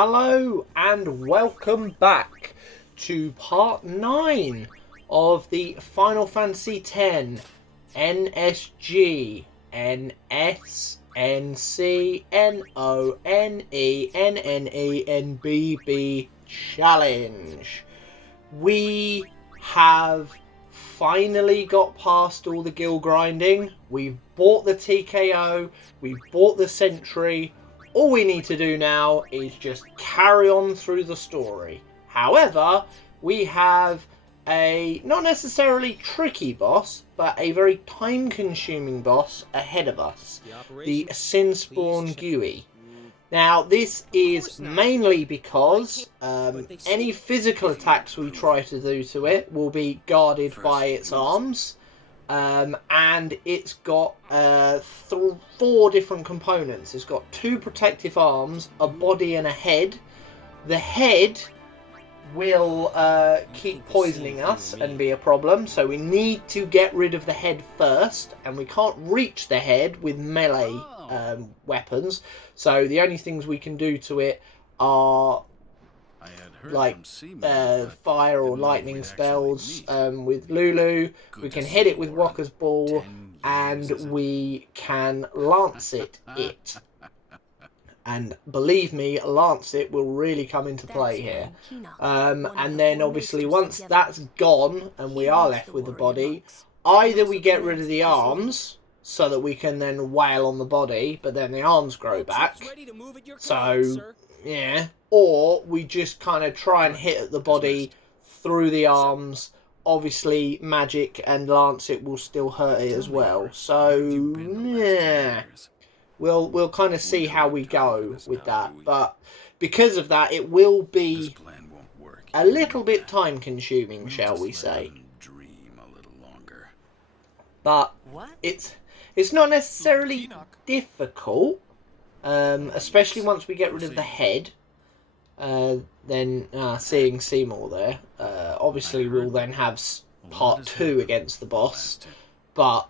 Hello and welcome back to part 9 of the Final Fantasy X NSGNSNCNONENNENBB challenge. We have finally got past all the guild grinding. We've bought the TKO, we've bought the Sentry. All we need to do now is just carry on through the story. However, we have a not necessarily tricky boss, but a very time-consuming boss ahead of us. The Sinspawn GUI. Now, this is mainly because any physical attacks we try to do to it will be guarded by its arms. And it's got 4 different components. It's got 2 protective arms, a body and a head. The head will keep poisoning us and be a problem, so we need to get rid of the head first, and we can't reach the head with melee weapons, so the only things we can do to it are like fire or lightning spells. With Lulu, we can hit it with Rocker's Ball, and we can lance it. And believe me, lance it will really come into play here. And then obviously once that's gone and we are left with the body, either we get rid of the arms so that we can then wail on the body, but then the arms grow back. So yeah, or we just kind of try and hit at the body through the arms. Obviously, magic and lance it will still hurt it as well. So yeah, we'll kind of see how we go with that. But because of that, it will be a little bit time-consuming, shall we say? But it's not necessarily difficult. Especially once we get rid of the head, then seeing Seymour there, obviously we'll then have part 2 against the boss, but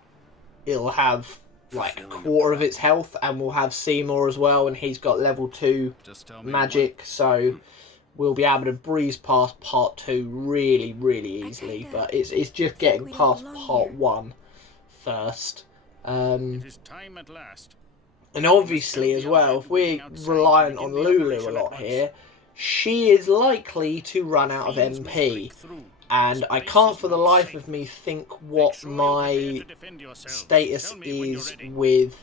it'll have like a quarter of its health, and we'll have Seymour as well, and he's got level 2 magic, so we'll be able to breeze past part 2 really easily. But it's just getting past part 1 first. It is time at last. And obviously as well, if we're reliant on Lulu a lot here, she is likely to run out of MP. And I can't for the life of me think what my status is with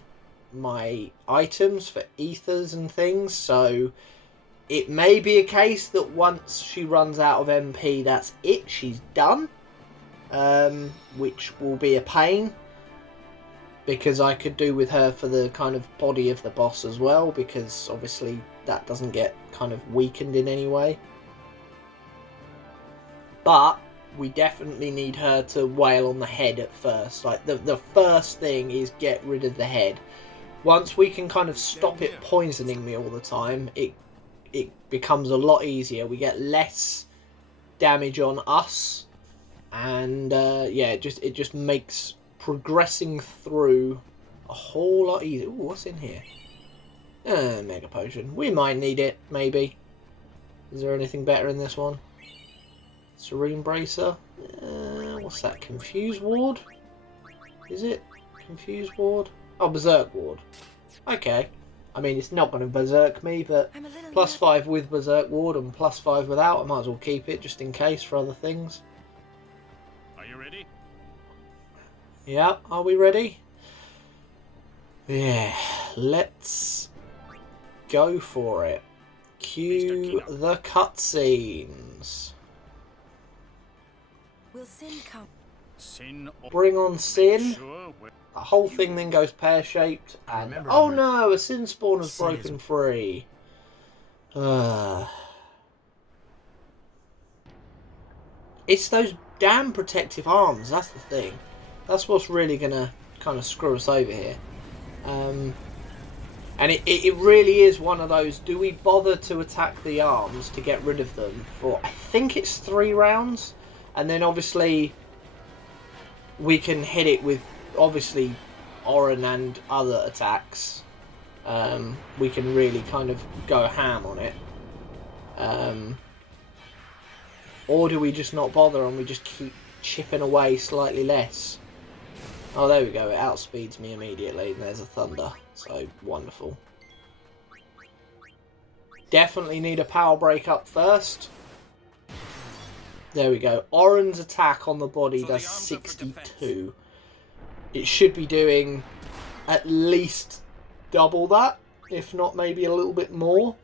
my items for ethers and things. So it may be a case that once she runs out of MP, that's it, she's done. Which will be a pain, because I could do with her for the kind of body of the boss as well, because obviously that doesn't get kind of weakened in any way. But we definitely need her to wail on the head at first. Like the first thing is get rid of the head. Once we can kind of stop it poisoning me all the time, it becomes a lot easier. We get less damage on us, and yeah, it just makes progressing through a whole lot easier. Ooh, what's in here? Mega potion. We might need it, maybe. Is there anything better in this one? Serene Bracer. What's that? Confuse Ward? Is it? Confuse Ward? Oh, Berserk Ward. Okay. I mean, it's not going to Berserk me, but +5 with Berserk Ward and +5 without. I might as well keep it just in case for other things. Yeah, are we ready? Yeah, let's go for it. Cue the cutscenes. Bring on Sin. The whole thing then goes pear-shaped, and oh no, a Sin spawn has broken free. It's those damn protective arms, that's the thing. That's what's really going to kind of screw us over here. And it really is one of those, do we bother to attack the arms to get rid of them for, I think it's 3 rounds? And then obviously we can hit it with, obviously, Orin and other attacks. We can really kind of go ham on it. Or do we just not bother and we just keep chipping away slightly less? Oh, there we go. It outspeeds me immediately. There's a thunder. So, wonderful. Definitely need a power break up first. There we go. Oren's attack on the body does 62. It should be doing at least double that, if not maybe a little bit more.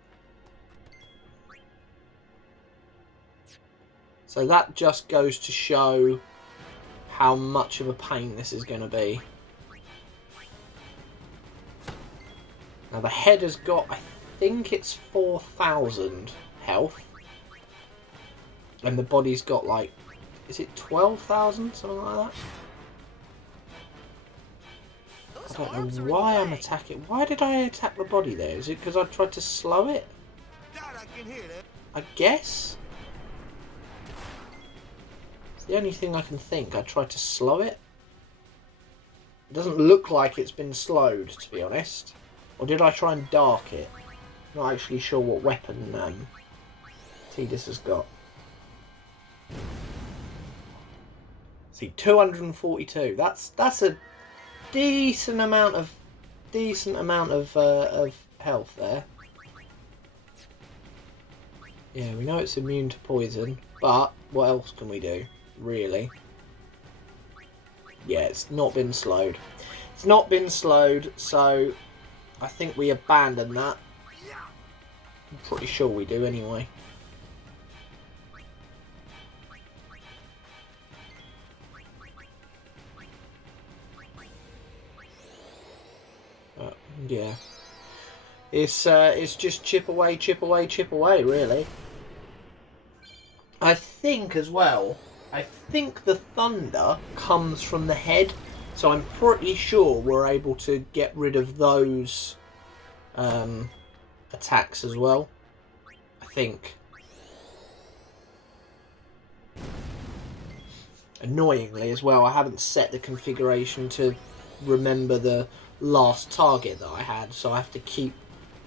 So that just goes to show how much of a pain this is going to be. Now the head has got, I think it's 4,000 health. And the body's got like, is it 12,000? Something like that? I don't know why I'm attacking. Why did I attack the body there? Is it because I tried to slow it? I guess. It's the only thing I can think. I tried to slow it. It doesn't look like it's been slowed, to be honest. Or did I try and dark it? Not actually sure what weapon Tidus has got. See, 242. That's a decent amount of health there. Yeah, we know it's immune to poison, but what else can we do, really? Yeah, it's not been slowed. It's not been slowed, so I think we abandon that. I'm pretty sure we do anyway. Yeah, it's just chip away, really. I think as well, I think the thunder comes from the head, so I'm pretty sure we're able to get rid of those attacks as well. I think. Annoyingly as well, I haven't set the configuration to remember the last target that I had, so I have to keep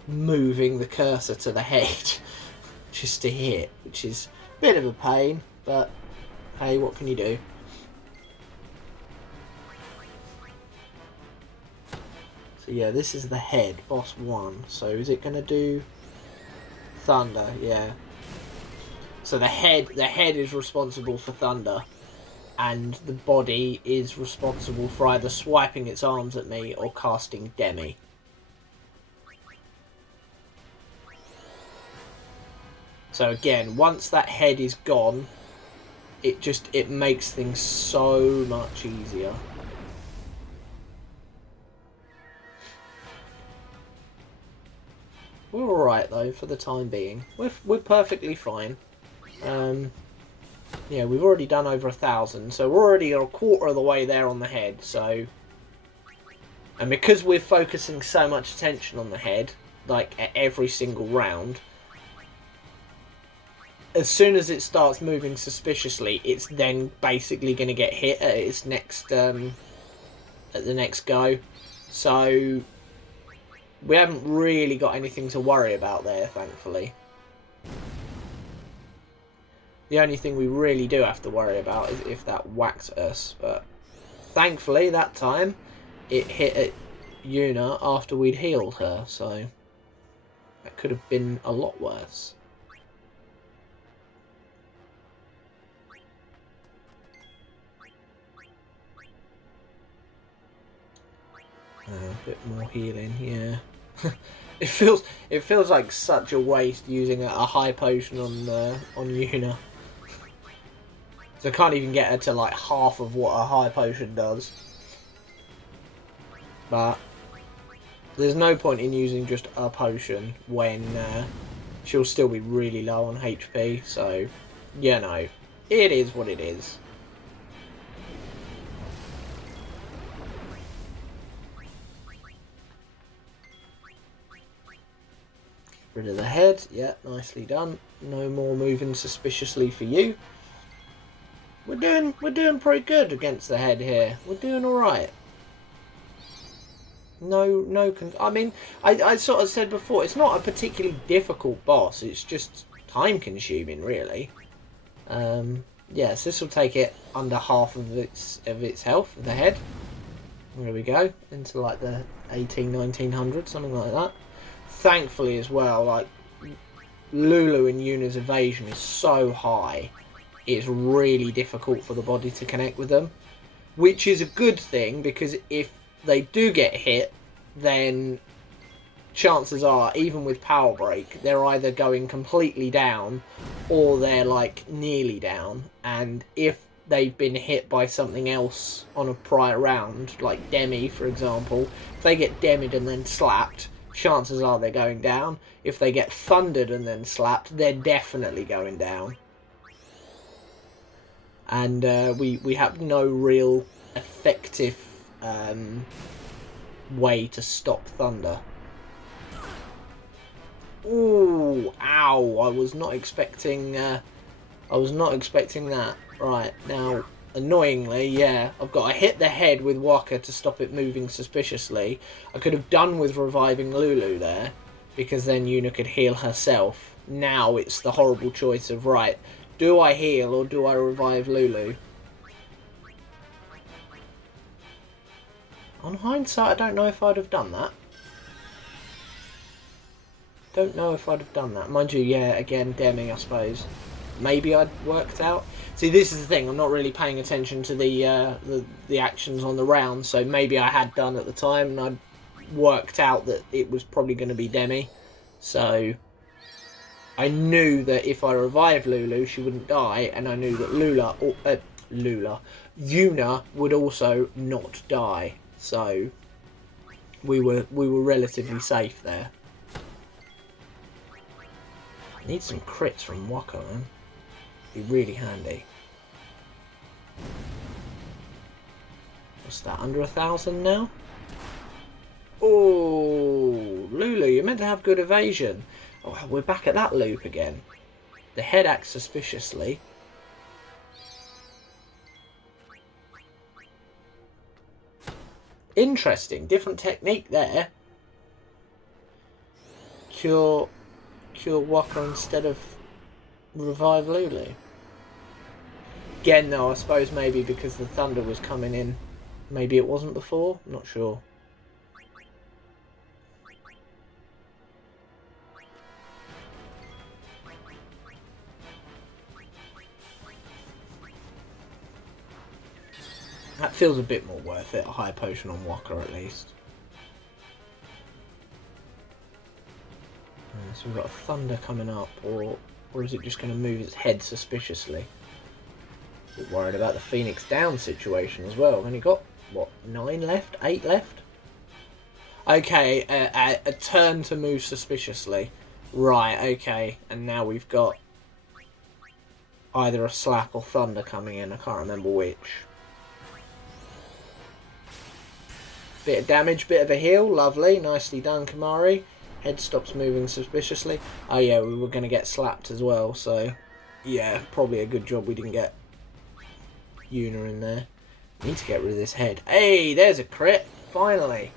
moving the cursor to the head just to hit, which is a bit of a pain, but hey, what can you do? So yeah, this is the head, boss 1. So is it going to do thunder? Yeah. So the head is responsible for thunder, and the body is responsible for either swiping its arms at me or casting Demi. So again, once that head is gone, it makes things so much easier. We're alright though for the time being. We're perfectly fine. Yeah, we've already done over 1,000, so we're already a quarter of the way there on the head, so... And because we're focusing so much attention on the head, like, at every single round, as soon as it starts moving suspiciously, it's then basically going to get hit at its next, at the next go. So, we haven't really got anything to worry about there, thankfully. The only thing we really do have to worry about is if that whacks us, but thankfully that time it hit at Yuna after we'd healed her, so that could have been a lot worse. A bit more healing, yeah. It feels like such a waste using a high potion on Yuna. So I can't even get her to like half of what a high potion does. But there's no point in using just a potion when she'll still be really low on HP. So, you know, it is what it is. Rid of the head. Yeah, nicely done. No more moving suspiciously for you. We're doing pretty good against the head here. We're doing all right. I mean, I sort of said before, it's not a particularly difficult boss. It's just time consuming, really. Yes, this will take it under half of its health, the head. There we go, into like the 1900, something like that. Thankfully as well, like, Lulu and Yuna's evasion is so high, it's really difficult for the body to connect with them. Which is a good thing, because if they do get hit, then chances are, even with Power Break, they're either going completely down or they're like nearly down. And if they've been hit by something else on a prior round, like Demi for example, if they get demied and then slapped, chances are they're going down. If they get thundered and then slapped, they're definitely going down. And we have no real effective way to stop thunder. Ooh, ow! I was not expecting that. Right, now, annoyingly, yeah, I've got to hit the head with Waka to stop it moving suspiciously. I could have done with reviving Lulu there, because then Yuna could heal herself. Now it's the horrible choice of, right, do I heal or do I revive Lulu? On hindsight, I don't know if I'd have done that. Mind you, yeah, again, Demi, I suppose. Maybe I'd worked out. See, this is the thing. I'm not really paying attention to the actions on the round, so maybe I had done at the time, and I'd worked out that it was probably going to be Demi. So I knew that if I revived Lulu, she wouldn't die, and I knew that Yuna would also not die. So we were relatively safe there. Need some crits from Waka, man. Be really handy. What's that, under 1,000 now? Oh, Lulu, you're meant to have good evasion. Oh, we're back at that loop again. The head acts suspiciously. Interesting, different technique there. Cure Waka instead of revive Lulu. Again though, I suppose maybe because the thunder was coming in, maybe it wasn't before, I'm not sure. That feels a bit more worth it, a high potion on Waka at least. So we've got a thunder coming up, or is it just going to move its head suspiciously? A bit worried about the Phoenix down situation as well. I've only got, what, 9 left? 8 left? Okay, a turn to move suspiciously. Right, okay. And now we've got either a slap or thunder coming in. I can't remember which. Bit of damage, bit of a heal. Lovely. Nicely done, Kamari. Head stops moving suspiciously. Oh yeah, we were going to get slapped as well, so yeah, probably a good job we didn't get Yuna in there. Need to get rid of this head. Hey, there's a crit, finally.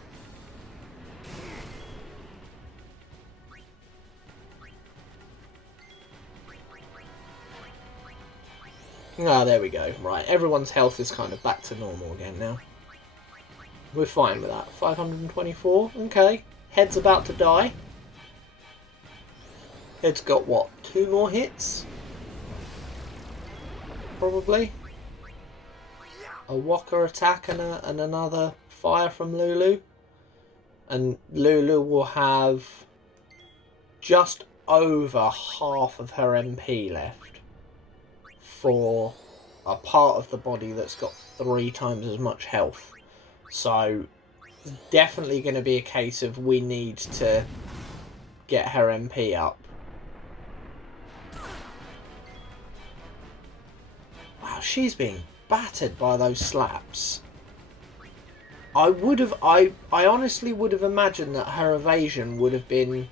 Ah, there we go. Right, everyone's health is kind of back to normal again now. We're fine with that. 524, okay. Head's about to die. Head's got, what, 2 more hits? Probably. A Waka attack and another fire from Lulu. And Lulu will have just over half of her MP left for a part of the body that's got 3 times as much health. So it's definitely going to be a case of we need to get her MP up. Wow, she's being battered by those slaps. I honestly would have imagined that her evasion would have been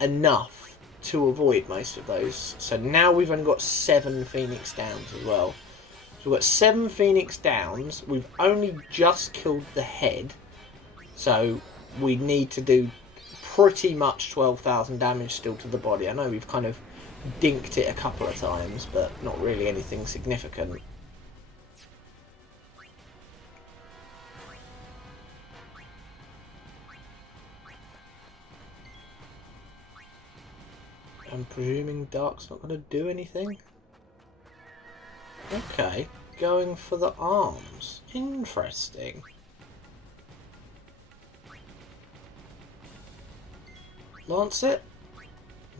enough to avoid most of those. So now we've only got 7 Phoenix Downs as well. So we've got 7 Phoenix Downs. We've only just killed the head. So we need to do pretty much 12,000 damage still to the body. I know we've kind of dinked it a couple of times, but not really anything significant. I'm presuming Dark's not going to do anything. Okay, going for the arms. Interesting. Lance it?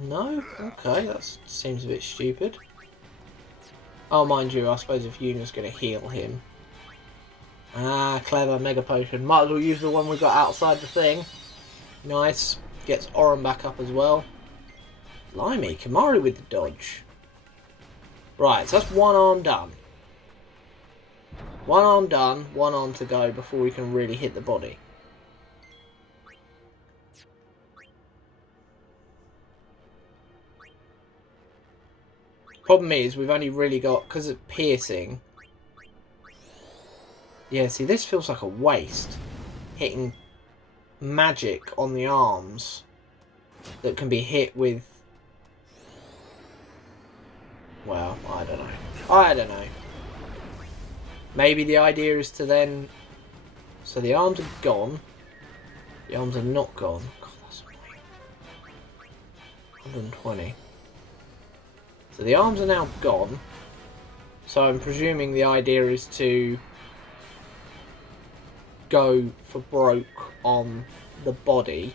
No? Okay, that seems a bit stupid. Oh, mind you, I suppose if Yuna's going to heal him. Ah, clever, Mega Potion. Might as well use the one we got outside the thing. Nice. Gets Oren back up as well. Blimey, Kimari with the dodge. Right, so that's one arm done. One arm done, one arm to go before we can really hit the body. Problem is, we've only really got, because of piercing. Yeah, see, this feels like a waste. Hitting magic on the arms that can be hit with... Well, I don't know. I don't know. Maybe the idea is to then... So the arms are gone. The arms are not gone. God, that's annoying. 120. So the arms are now gone. So I'm presuming the idea is to go for broke on the body.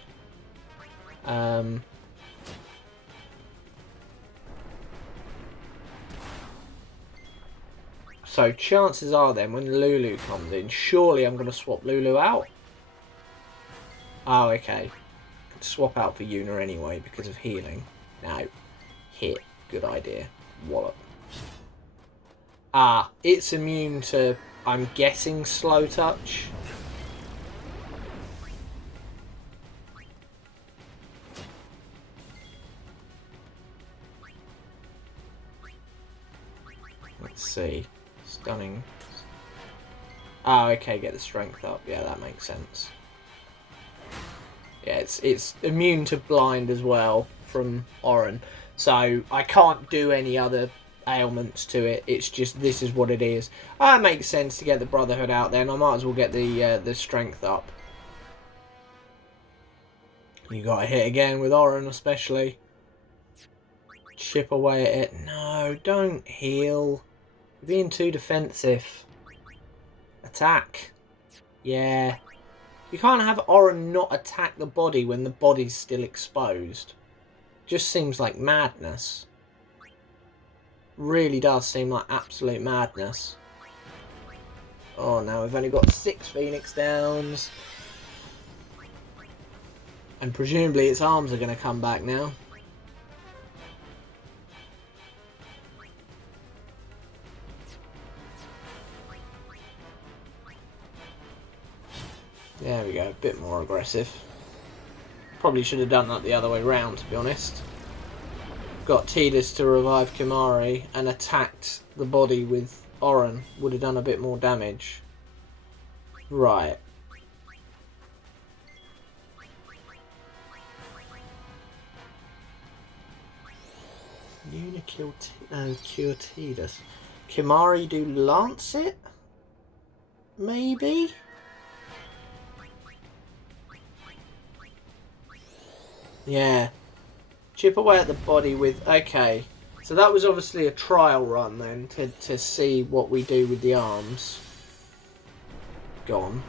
So chances are then when Lulu comes in, surely I'm going to swap Lulu out. Oh, okay. Could swap out for Yuna anyway because of healing. No. Hit. Good idea. Wallop. Ah, it's immune to, I'm guessing, slow touch. Let's see. Stunning. Oh, okay, get the strength up. Yeah, that makes sense. Yeah, it's immune to blind as well from Oren. So I can't do any other ailments to it. It's just this is what it is. Ah, it makes sense to get the Brotherhood out there, and I might as well get the strength up. You got to hit again with Oren, especially. Chip away at it. No, don't heal. You're being too defensive. Attack. Yeah. You can't have Oren not attack the body when the body's still exposed. Just seems like madness. Really does seem like absolute madness. Oh, now we've only got 6 Phoenix Downs. And presumably its arms are going to come back now. There we go, a bit more aggressive. Probably should have done that the other way round, to be honest. Got Tidus to revive Kimari and attacked the body with Oren. Would have done a bit more damage. Right. Yuna cure Tidus. Kimari do lance it? Maybe? Yeah. Chip away at the body with... Okay. So that was obviously a trial run then to see what we do with the arms. Gone.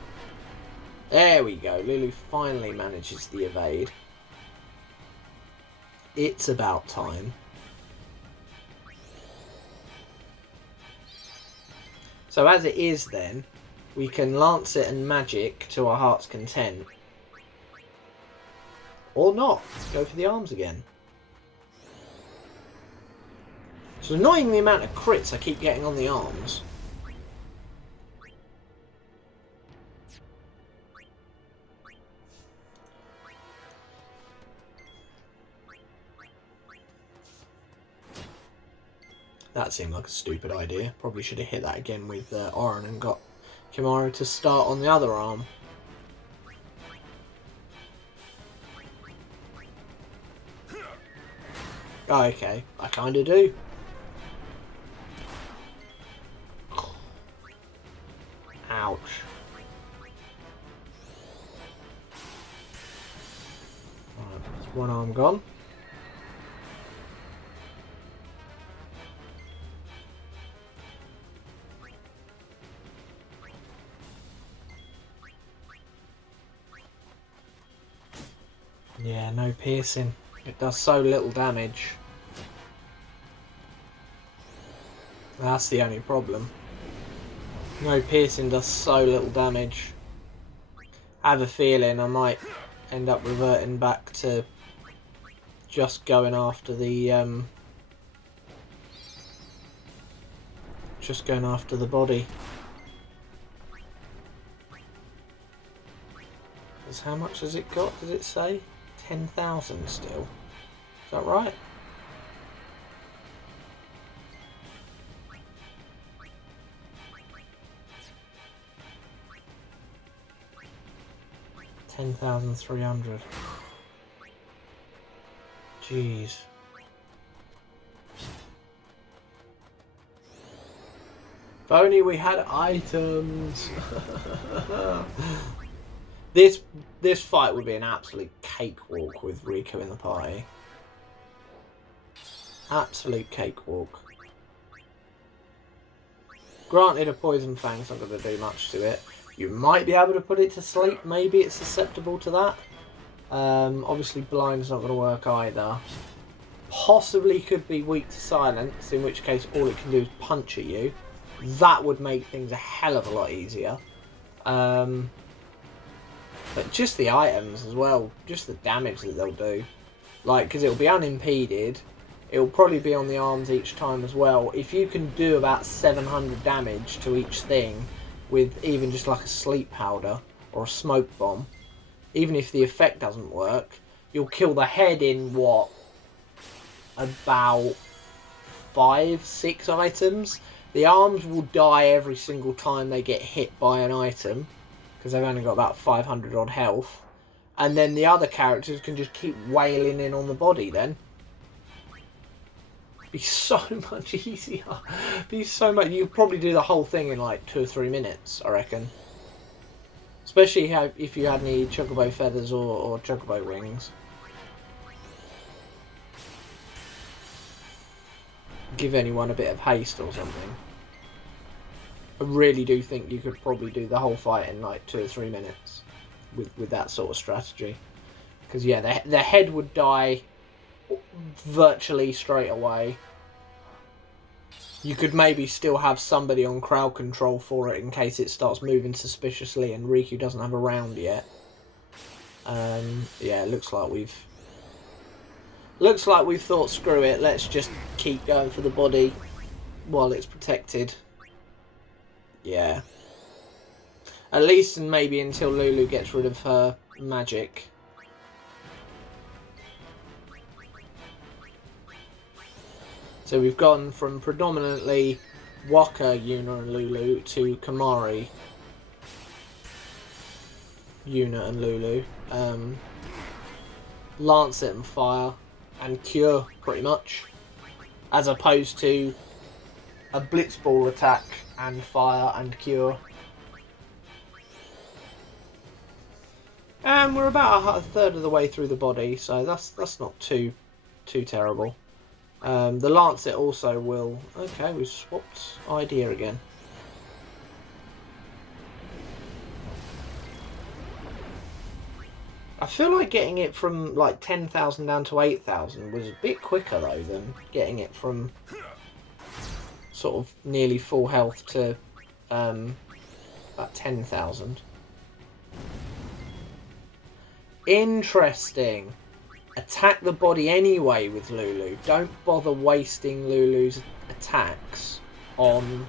There we go. Lulu finally manages the evade. It's about time. So as it is then, we can lance it and magic to our heart's content. Or not. Go for the arms again. It's annoying the amount of crits I keep getting on the arms. That seemed like a stupid idea. Probably should have hit that again with Oren and got Kimari to start on the other arm. Oh, okay, I kind of do. Ouch. Right, that's one arm gone. Yeah, no piercing. It does so little damage. That's the only problem. No piercing does so little damage. I have a feeling I might end up reverting back to just going after the body. Because how much has it got? Did it say 10,000 still? Is that right? $10,300. Jeez. If only we had items. This fight would be an absolute cakewalk with Riku in the party. Absolute cakewalk. Granted, a poison fang's not going to do much to it. You might be able to put it to sleep. Maybe it's susceptible to that. Obviously, blind's not going to work either. Possibly could be weak to silence, in which case all it can do is punch at you. That would make things a hell of a lot easier. But just the items as well, just the damage that they'll do. Like, because it'll be unimpeded, it'll probably be on the arms each time as well. If you can do about 700 damage to each thing with even just like a sleep powder or a smoke bomb, even if the effect doesn't work, you'll kill the head in, what, about 5-6 items. The arms will die every single time they get hit by an item, because they've only got about 500 odd health. And then the other characters can just keep wailing in on the body then. Be so much easier. Be so much. You'd probably do the whole thing in like 2 or 3 minutes, I reckon. Especially if you had any chocobo feathers or chocobo wings. Give anyone a bit of haste or something. I really do think you could probably do the whole fight in like 2 or 3 minutes with that sort of strategy. Because yeah, the head would die virtually straight away. You could maybe still have somebody on crowd control for it in case it starts moving suspiciously and Riku doesn't have a round yet. Yeah, it looks like we've thought, screw it, let's just keep going for the body while it's protected. Yeah. At least and maybe until Lulu gets rid of her magic. So we've gone from predominantly Waka, Yuna and Lulu to Kamari, Yuna and Lulu. Lancet and Fire and Cure, pretty much. As opposed to a Blitzball attack and Fire and Cure. And we're about a third of the way through the body, so that's not too terrible. The Lancet also will... Okay, we've swapped idea again. I feel like getting it from like 10,000 down to 8,000 was a bit quicker though than getting it from sort of nearly full health to about 10,000. Interesting. Attack the body anyway with Lulu. Don't bother wasting Lulu's attacks on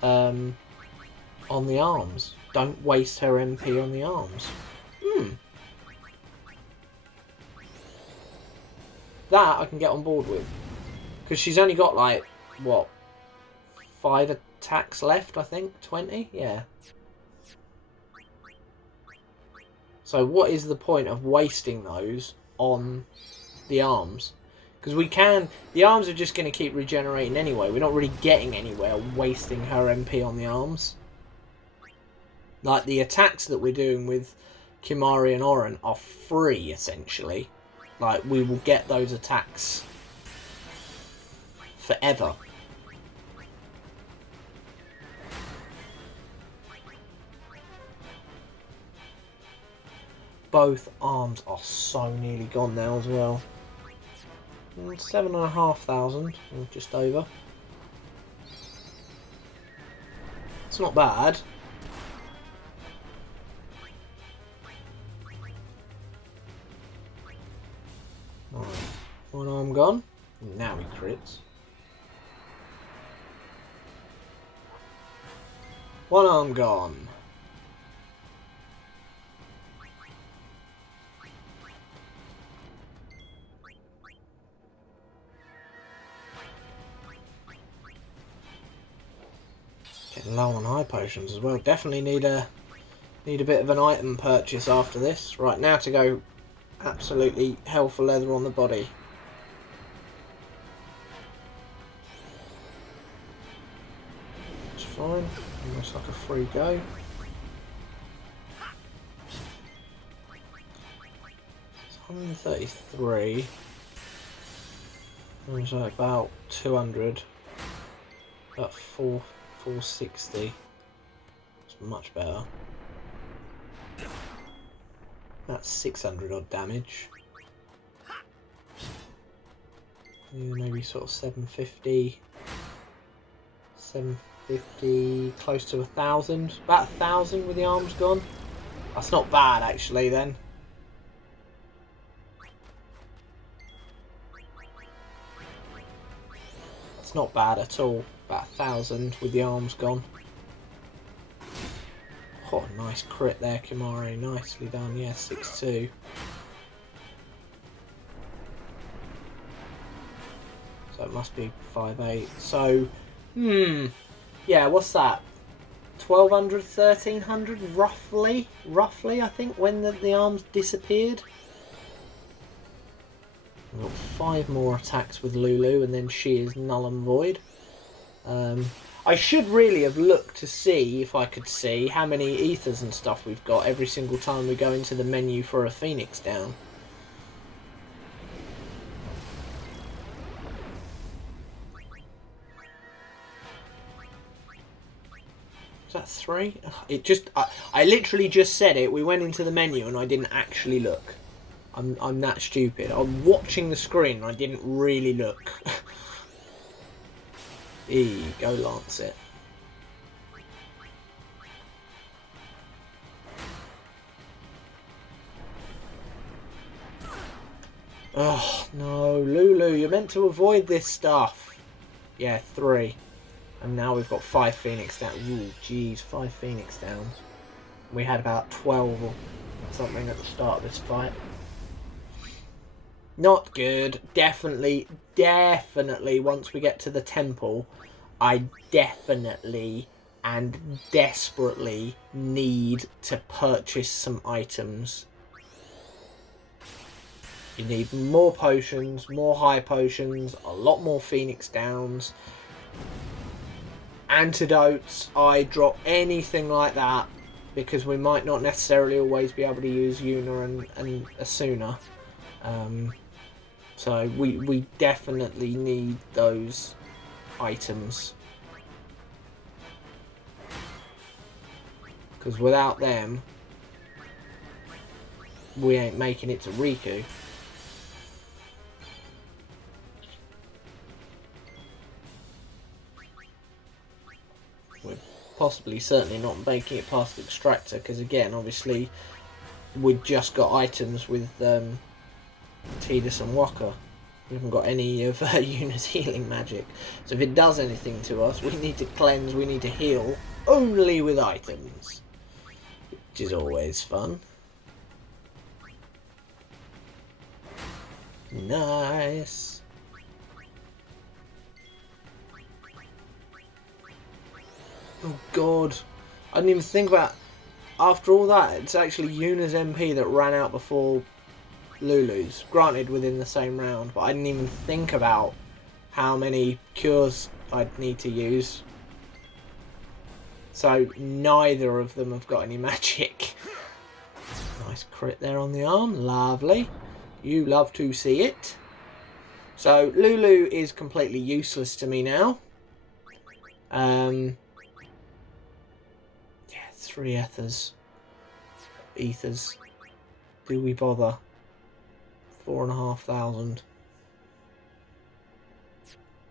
the arms. Don't waste her MP on the arms. That I can get on board with. Because she's only got like, what, 5 attacks left, I think? 20? Yeah. So what is the point of wasting those on the arms? Because we can... The arms are just going to keep regenerating anyway. We're not really getting anywhere wasting her MP on the arms. Like, the attacks that we're doing with Kimari and Oren are free, essentially. Like, we will get those attacks forever. Both arms are so nearly gone now as well. 7,500, just over. It's not bad. Right. One arm gone. Now he crits. One arm gone. Getting low on high potions as well. Definitely need a bit of an item purchase after this. Right, now to go absolutely hell for leather on the body. It's fine. Almost like a free go. It's 133. There's about 200. About 460. It's much better. That's 600 odd damage. Yeah, maybe sort of 750. 750, close to 1,000. About 1,000 with the arms gone. That's not bad actually then. That's not bad at all. About 1,000 with the arms gone. Oh, nice crit there, Kimari. Nicely done. Yeah, 6-2. So it must be 5-8. So, yeah, what's that? 1,200, 1,300, roughly. Roughly, I think, when the arms disappeared. We've got 5 more attacks with Lulu, and then she is null and void. I should really have looked to see if I could see how many ethers and stuff we've got every single time we go into the menu for a Phoenix down. Is that 3? It just... I literally just said it. We went into the menu and I didn't actually look. I'm that stupid. I'm watching the screen and I didn't really look. Go lance it. Oh no, Lulu, you're meant to avoid this stuff. Yeah, 3. And now we've got 5 Phoenix down. Ooh, jeez, 5 Phoenix down. We had about 12 or something at the start of this fight. Not good. Definitely, once we get to the temple, I definitely and desperately need to purchase some items. You need more potions, more high potions, a lot more Phoenix downs, antidotes, eye drop, anything like that, because we might not necessarily always be able to use Yuna and Asuna. So we definitely need those items, because without them we ain't making it to Riku. We're possibly certainly not making it past the extractor, because again, obviously we've just got items with Tidus and Waka. We haven't got any of Yuna's healing magic. So if it does anything to us, we need to cleanse, we need to heal only with items, which is always fun. Nice. Oh god, I didn't even think about, after all that, it's actually Yuna's MP that ran out before Lulus. Granted, within the same round, but I didn't even think about how many cures I'd need to use. So neither of them have got any magic. Nice crit there on the arm. Lovely. You love to see it. So Lulu is completely useless to me now. Yeah, 3 ethers. Do we bother? 4,500.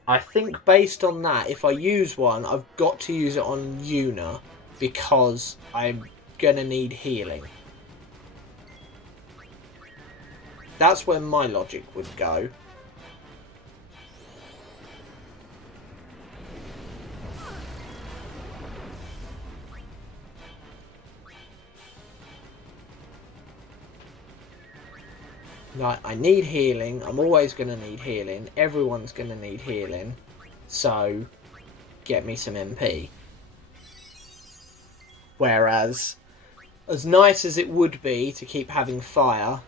I think based on that, if I use one, I've got to use it on Yuna because I'm gonna need healing. That's where my logic would go. Like, I need healing. I'm always going to need healing. Everyone's going to need healing. So, get me some MP. Whereas, as nice as it would be to keep having fire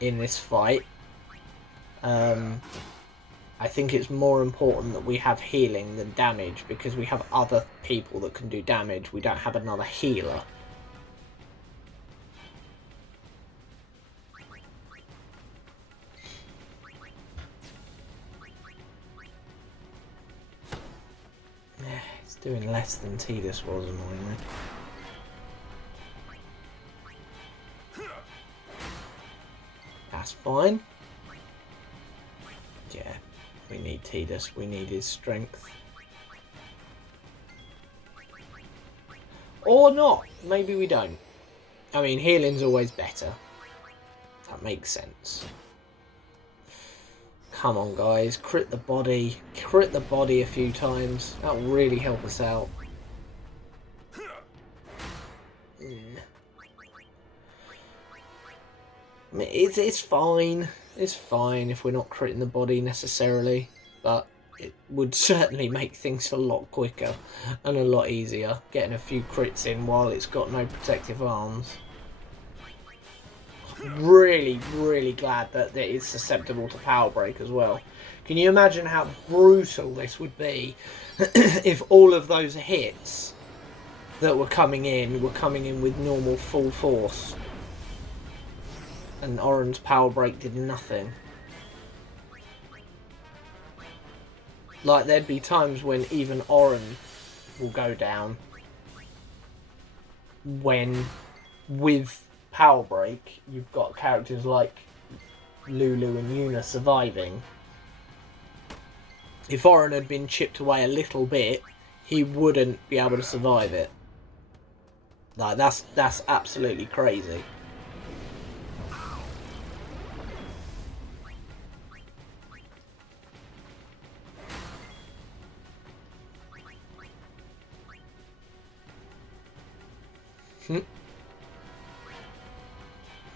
in this fight, I think it's more important that we have healing than damage, because we have other people that can do damage. We don't have another healer. It's doing less than Tidus was, annoyingly. That's fine. Yeah, we need Tidus. We need his strength. Or not. Maybe we don't. I mean, healing's always better. That makes sense. Come on, guys. Crit the body. Crit the body a few times. That will really help us out. I mean, it's fine. It's fine if we're not critting the body necessarily. But it would certainly make things a lot quicker and a lot easier. Getting a few crits in while it's got no protective arms. Really, really glad that it is susceptible to power break as well. Can you imagine how brutal this would be if all of those hits that were coming in with normal full force and Oren's power break did nothing? Like, there'd be times when even Oren will go down when with power break you've got characters like Lulu and Yuna surviving. If Oren had been chipped away a little bit, he wouldn't be able to survive it. Like, that's absolutely crazy.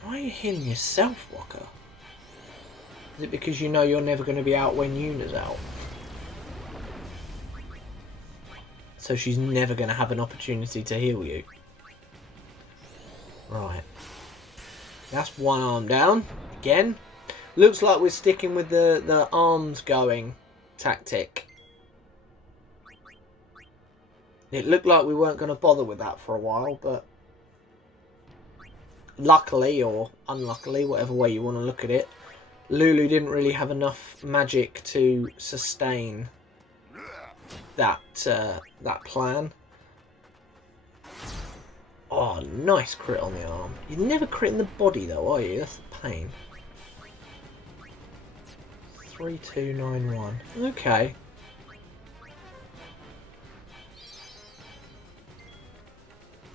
Why are you healing yourself, Walker? Is it because you know you're never going to be out when Yuna's out? So she's never going to have an opportunity to heal you. Right. That's one arm down. Again. Looks like we're sticking with the arms going tactic. It looked like we weren't going to bother with that for a while, but luckily, or unluckily, whatever way you want to look at it, Lulu didn't really have enough magic to sustain that plan. Oh, nice crit on the arm. You're never critting the body though, are you? That's the pain. 3291. Okay.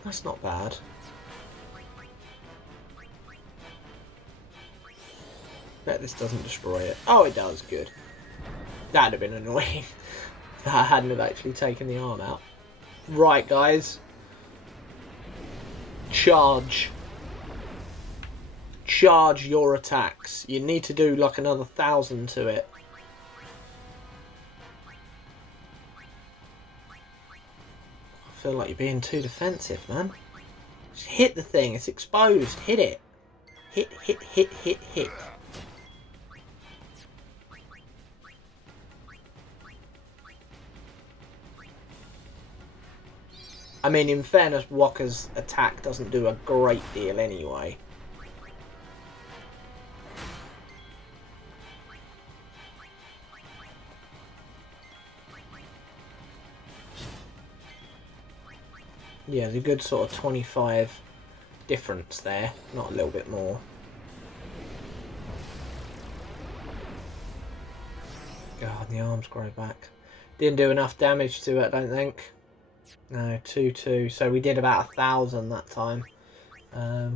That's not bad. Bet this doesn't destroy it. Oh, it does. Good. That'd have been annoying if that hadn't have actually taken the arm out. Right, guys. Charge. Charge your attacks. You need to do like another 1,000 to it. I feel like you're being too defensive, man. Just hit the thing. It's exposed. Hit it. Hit, hit, hit, hit, hit. I mean, in fairness, Wakka's attack doesn't do a great deal anyway. Yeah, there's a good sort of 25 difference there, not a little bit more. God, the arms grow back. Didn't do enough damage to it, I don't think. No, 2-2. So we did about 1,000 that time.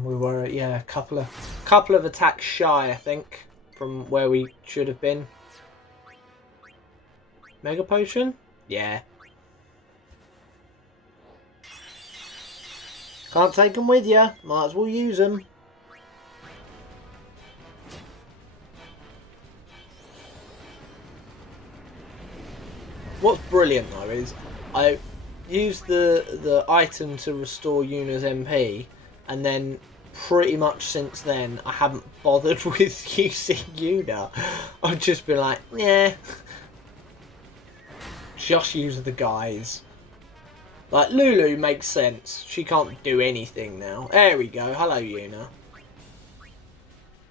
We were, yeah, a couple of attacks shy, I think, from where we should have been. Mega Potion? Yeah. Can't take them with you. Might as well use them. What's brilliant though is I use the item to restore Yuna's MP, and then pretty much since then I haven't bothered with using Yuna. I've just been like, yeah, just use the guys. Like Lulu makes sense. She can't do anything now. There we go. Hello, Yuna.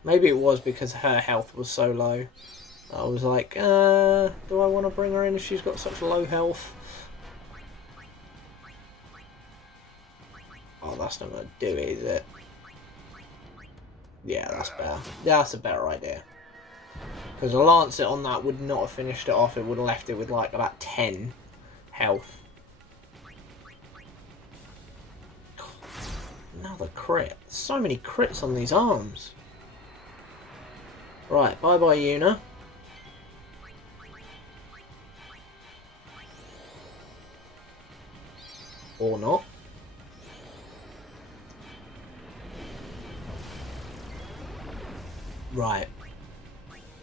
Maybe it was because her health was so low. I was like, do I want to bring her in if she's got such low health? Oh, that's not going to do it, is it? Yeah, that's better. That's a better idea. Because a Lancet on that would not have finished it off. It would have left it with like about 10 health. Another crit. So many crits on these arms. Right, bye-bye, Yuna. Or not. Right.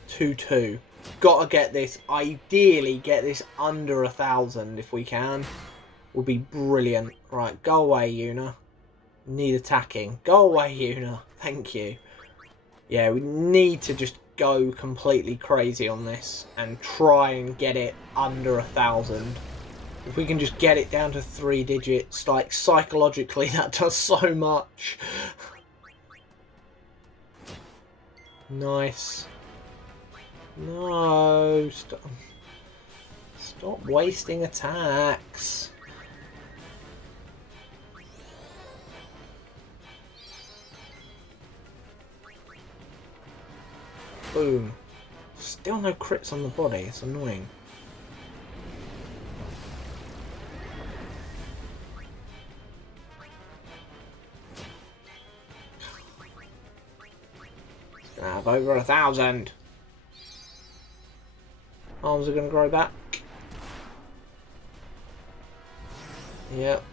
2-2. Gotta get this. Ideally, get this under 1,000 if we can. Would be brilliant. Right, go away, Yuna. Need attacking. Go away, Yuna. Thank you. Yeah, we need to just go completely crazy on this and try and get it under 1,000. If we can just get it down to 3 digits, like, psychologically, that does so much. Nice. No, stop wasting attacks. Boom. Still no crits on the body, it's annoying. Gonna have over 1,000. Arms are gonna grow back. Yep,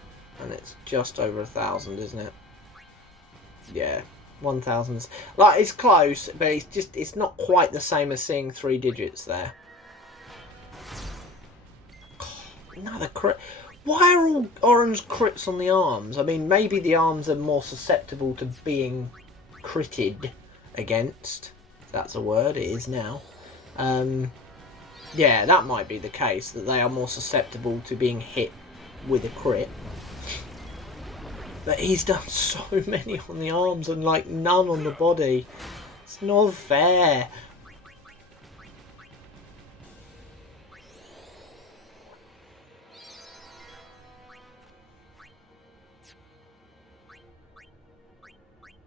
and it's just over 1,000, isn't it? Yeah, 1,000. Like, it's close, but it's not quite the same as seeing 3 digits there. Another crit. Why are all orange crits on the arms? I mean, maybe the arms are more susceptible to being critted against. If that's a word, it is now. Yeah, that might be the case, that they are more susceptible to being hit with a crit. But he's done so many on the arms and like none on the body. It's not fair.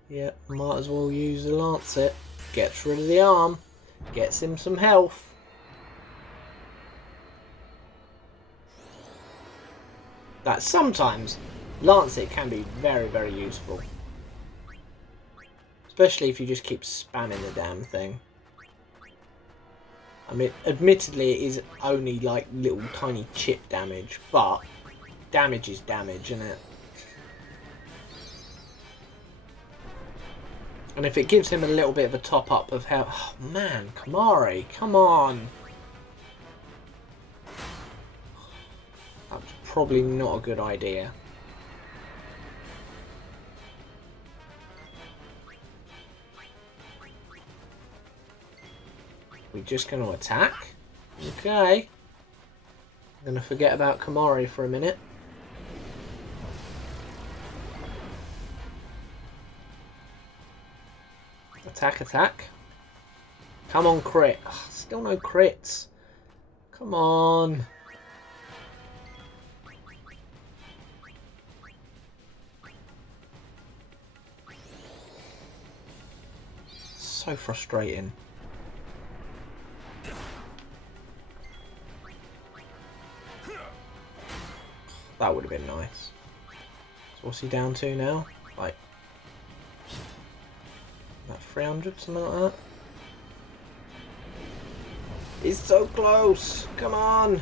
Yeah, might as well use the Lancet. Gets rid of the arm. Gets him some health. That sometimes Lancet can be very, very useful. Especially if you just keep spamming the damn thing. I mean, admittedly it is only like little tiny chip damage, but damage is damage, isn't it? And if it gives him a little bit of a top up of health... Oh man, Kamari, come on! That's probably not a good idea. We're just going to attack. Okay. I'm going to forget about Kamari for a minute. Attack, attack. Come on, crit. Ugh, still no crits. Come on. So frustrating. That would have been nice. So what's he down to now? Like, about 300, something like that? He's so close! Come on!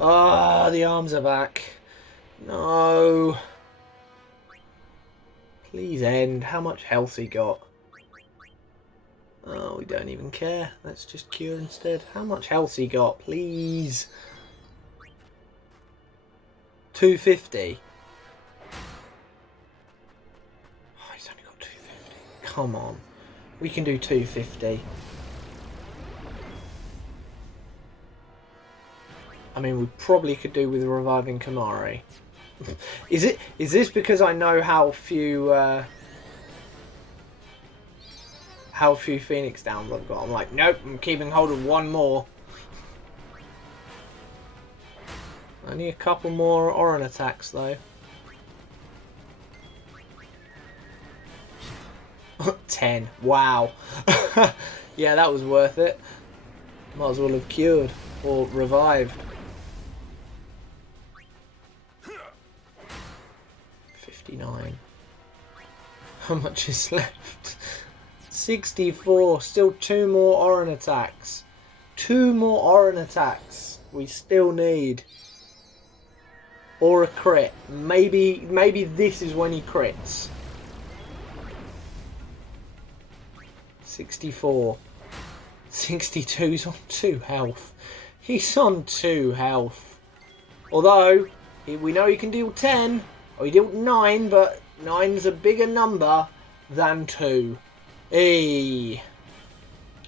Ah, the arms are back. No. Please end. How much health he got? Oh, we don't even care. Let's just cure instead. How much health he got? Please. 250. Oh, he's only got 250. Come on. We can do 250. I mean, we probably could do with reviving Kamari. Is this because I know how few Phoenix downs I've got? I'm like, nope, I'm keeping hold of one more. Only a couple more Oran attacks though. 10. Wow. Yeah, that was worth it. Might as well have cured or revived. 59. How much is left? 64. Still 2 more Oran attacks. 2 more Oran attacks. We still need. Or a crit. Maybe this is when he crits. 64. 62. He's on 2 health. He's on 2 health. Although, we know he can deal 10. Or he dealt 9, but 9's a bigger number than 2. Hey.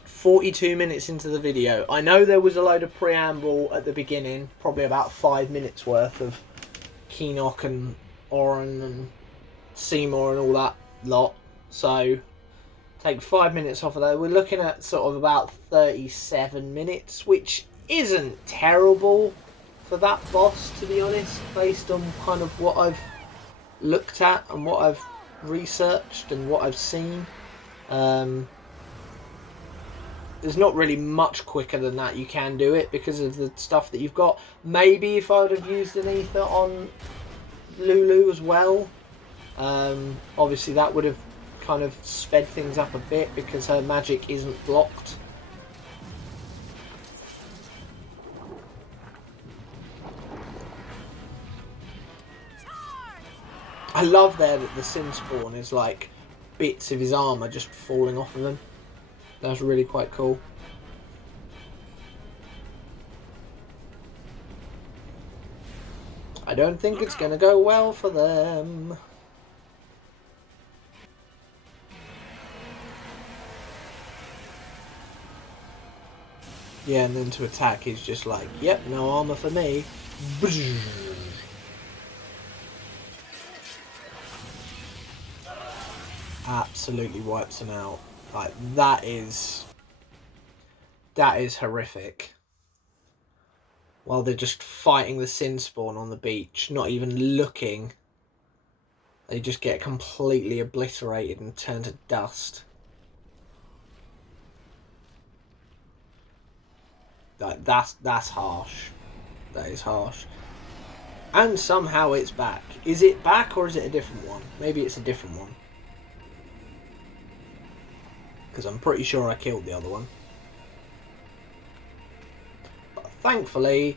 42 minutes into the video. I know there was a load of preamble at the beginning. Probably about 5 minutes worth of Keenock and Oran and Seymour and all that lot. So, take 5 minutes off of that. We're looking at sort of about 37 minutes, which isn't terrible for that boss, to be honest, based on kind of what I've looked at and what I've researched and what I've seen. There's not really much quicker than that you can do it because of the stuff that you've got. Maybe if I would have used an ether on Lulu as well, obviously that would have kind of sped things up a bit because her magic isn't blocked. I love there that the Sin Spawn is like bits of his armour just falling off of him. That's really quite cool. I don't think it's going to go well for them. Yeah, and then to attack is just like, yep, no armour for me. Absolutely wipes him out. Like, that is horrific. While they're just fighting the Sin Spawn on the beach, not even looking, they just get completely obliterated and turned to dust. Like, that's harsh. That is harsh. And somehow it's back. Is it back or is it a different one? Maybe it's a different one. Because I'm pretty sure I killed the other one. But thankfully,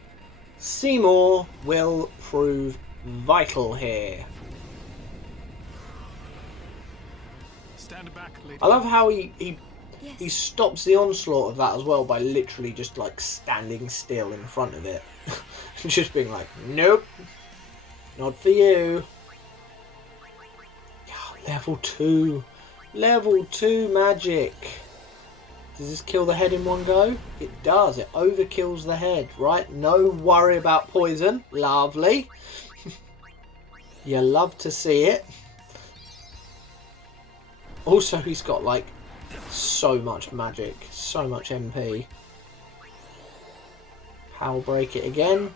Seymour will prove vital here. Stand back, lady. I love how he stops the onslaught of that as well by literally just like standing still in front of it. Just being like, nope, not for you. Yeah, level 2. Level 2 magic. Does this kill the head in one go? It does. It overkills the head, right? No worry about poison. Lovely. You love to see it. Also, he's got, like, so much magic. So much MP. Power break it again.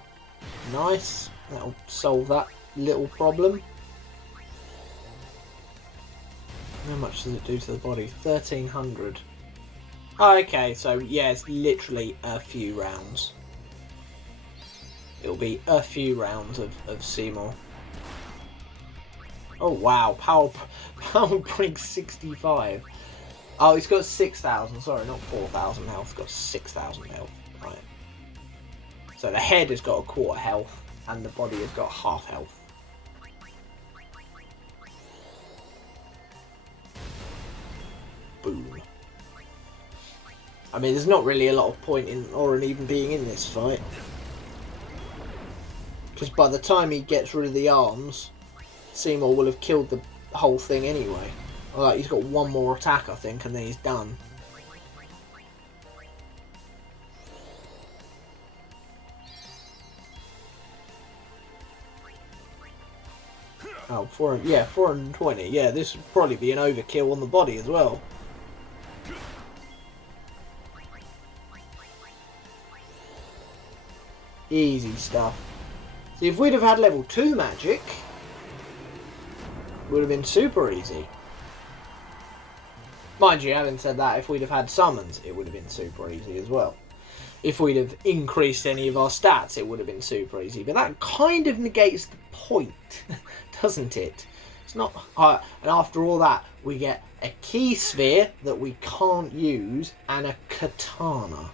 Nice. That'll solve that little problem. How much does it do to the body? 1300. Okay, so yeah, it's literally a few rounds. It'll be a few rounds of Seymour. Oh wow, power break 65. Oh, he's got 6,000. Sorry, not 4,000 health. He's got 6,000 health. Right. So the head has got a quarter health, and the body has got half health. Boom. I mean, there's not really a lot of point in Oren even being in this fight. Because by the time he gets rid of the arms, Seymour will have killed the whole thing anyway. Alright, he's got one more attack, I think, and then he's done. Oh, 420. Yeah, this would probably be an overkill on the body as well. Easy stuff. See, if we'd have had level 2 magic, it would have been super easy. Mind you, having said that, if we'd have had summons, it would have been super easy as well. If we'd have increased any of our stats, it would have been super easy. But that kind of negates the point, doesn't it? It's not... and after all that, we get a key sphere that we can't use and a katana.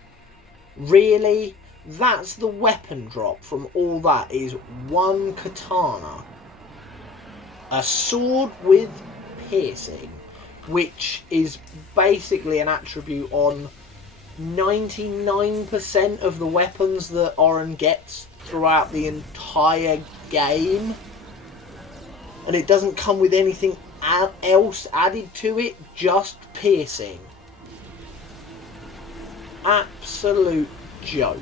Really? That's the weapon drop from all that, is one katana. A sword with piercing, which is basically an attribute on 99% of the weapons that Oren gets throughout the entire game. And it doesn't come with anything else added to it, just piercing. Absolute joke.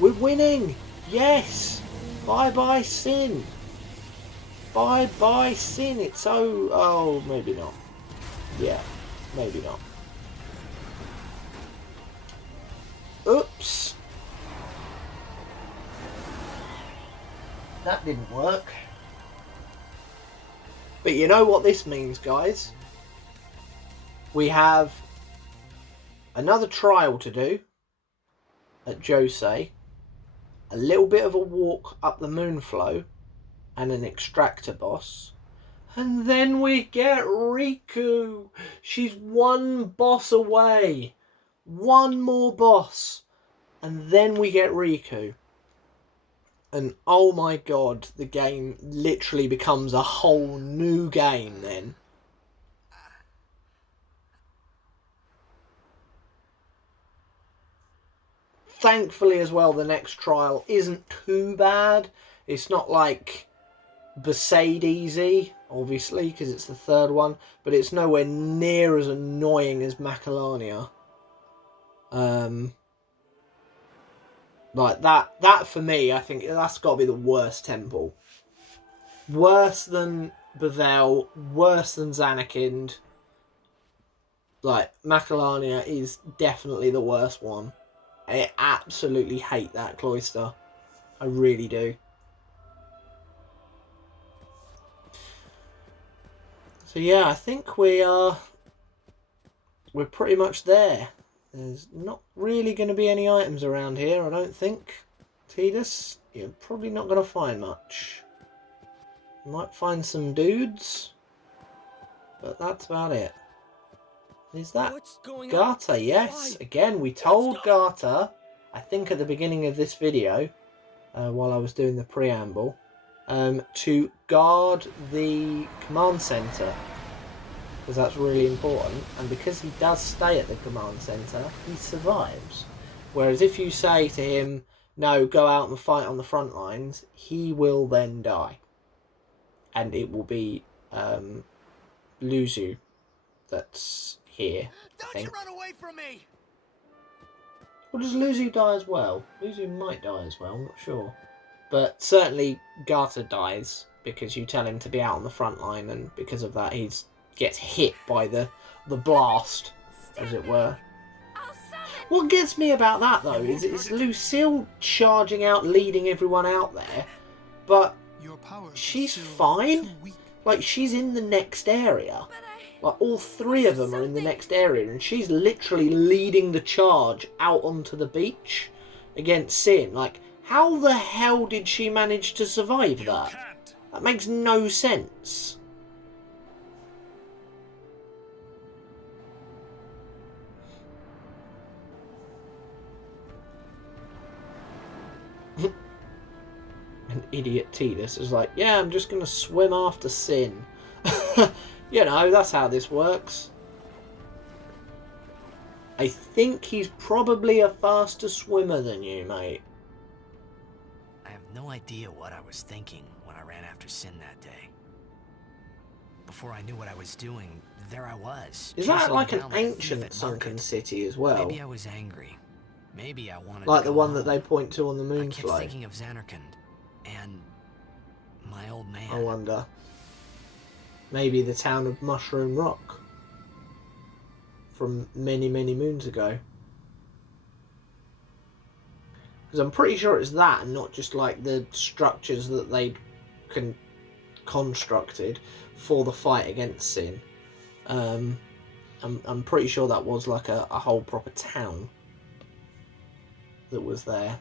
We're winning! Yes! Bye-bye, Sin! Bye-bye, Sin! It's so... Oh, maybe not. Yeah, maybe not. Oops! That didn't work. But you know what this means, guys? We have another trial to do at Josei, a little bit of a walk up the Moonflow, and an extractor boss. And then we get Riku. She's one boss away. One more boss. And then we get Riku. And oh my god, the game literally becomes a whole new game then. Thankfully as well, the next trial isn't too bad. It's not like Besaid easy, obviously, because it's the third one, but it's nowhere near as annoying as Macalania. Like that for me, I think that's got to be the worst temple. Worse than Bethel, worse than Zanakind. Like, Macalania is definitely the worst one. I absolutely hate that cloister. I really do. So yeah, I think we're pretty much there. There's not really going to be any items around here, I don't think. Tidus, you're probably not going to find much. You might find some dudes, but that's about it. Is that Garter? Yes. Again, we told Garter, I think at the beginning of this video, while I was doing the preamble, to guard the command center, because that's really important. And because he does stay at the command center, he survives. Whereas if you say to him, no, go out and fight on the front lines, he will then die. And it will be Luzu that's here, I think. Don't you run away from me! Or does Luzu die as well? Luzu might die as well, I'm not sure. But certainly Garter dies because you tell him to be out on the front line, and because of that he gets hit by the blast, as it were. What gets me about that though is Lucille charging out, leading everyone out there, but she's fine. Like, she's in the next area. Like, all three of them are in the next area, and she's literally leading the charge out onto the beach against Sin. Like, how the hell did she manage to survive that? That makes no sense. An idiot Tidus is like, yeah, I'm just going to swim after Sin. You know, that's how this works. I think he's probably a faster swimmer than you, mate. I have no idea what I was thinking when I ran after Sin that day. Before I knew what I was doing, there I was. Is that like an ancient sunken city as well? Maybe I was angry. Maybe I wanted like to the go one home. that they point to on the I moon's kept flight. thinking of Xanarkand and my old man. I wonder. Maybe the town of Mushroom Rock from many, many moons ago. Because I'm pretty sure it's that, and not just like the structures that they constructed for the fight against Sin. I'm pretty sure that was like a whole proper town that was there.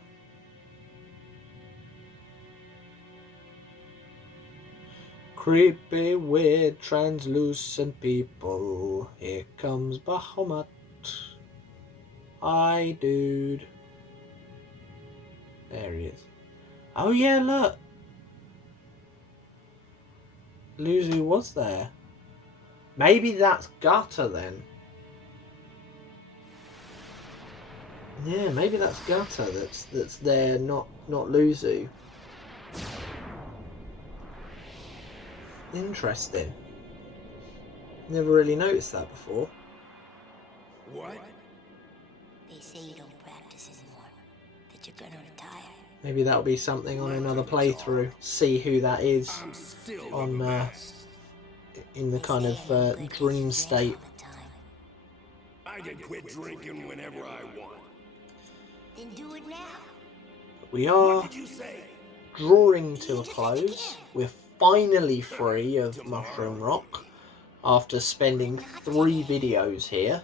Creepy, weird, translucent people. Here comes Bahamut. Hi, dude. There he is. Oh yeah, look. Luzu was there. Maybe that's Gutter then. Yeah, maybe that's Gutter that's there, not Luzu. Interesting. Never really noticed that before. What? They say you don't practice anymore, that you're gonna retire. Maybe that'll be something on another playthrough. See who that is on in the kind of dream state. I can quit drinking whenever I want. Then do it now. We are What did you say? drawing to a close. We're finally free of Mushroom Rock after spending 3 videos here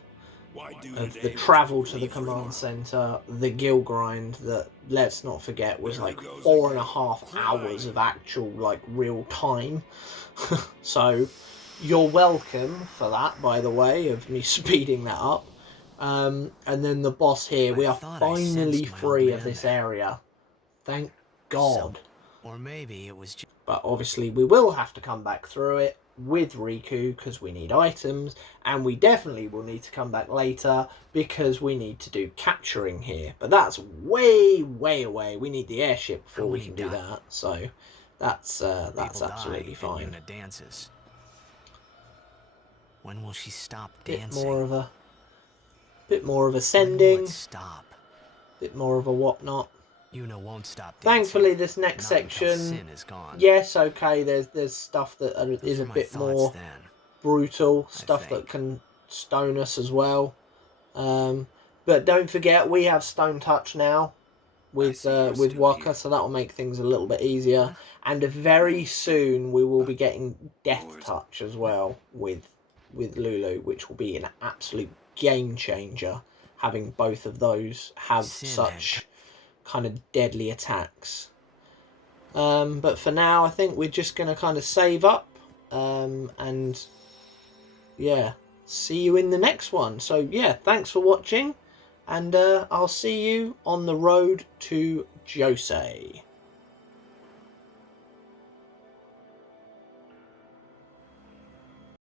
Why do of today the travel what to you the leave for command tomorrow? center, the gill grind that, let's not forget, was like 4.5 hours of actual like real time. So you're welcome for that, by the way, of me speeding that up. And then the boss here, we I are thought I finally sensed my free old of man this there. area. Thank God. Or maybe it was just... But obviously we will have to come back through it with Riku because we need items, and we definitely will need to come back later because we need to do capturing here. But that's way, way away. We need the airship before we can do that. So that's absolutely fine. Yuna dances. When will she stop Bit dancing? more of When will ascending, it stop? bit more of a whatnot. Yuna won't stop dancing. Thankfully, this next Not until section, Sin is gone. yes, okay, there's stuff that Those is are a my bit thoughts more then. brutal, stuff that think. can stone us as well. But don't forget, we have Stone Touch now with Waka, so that will make things a little bit easier. And very soon we will be getting Death Touch as well with Lulu, which will be an absolute game changer. Having both of those have Sin such kind of deadly attacks. But for now, I think we're just going to kind of save up and yeah, see you in the next one. So yeah, thanks for watching, and I'll see you on the road to Jose.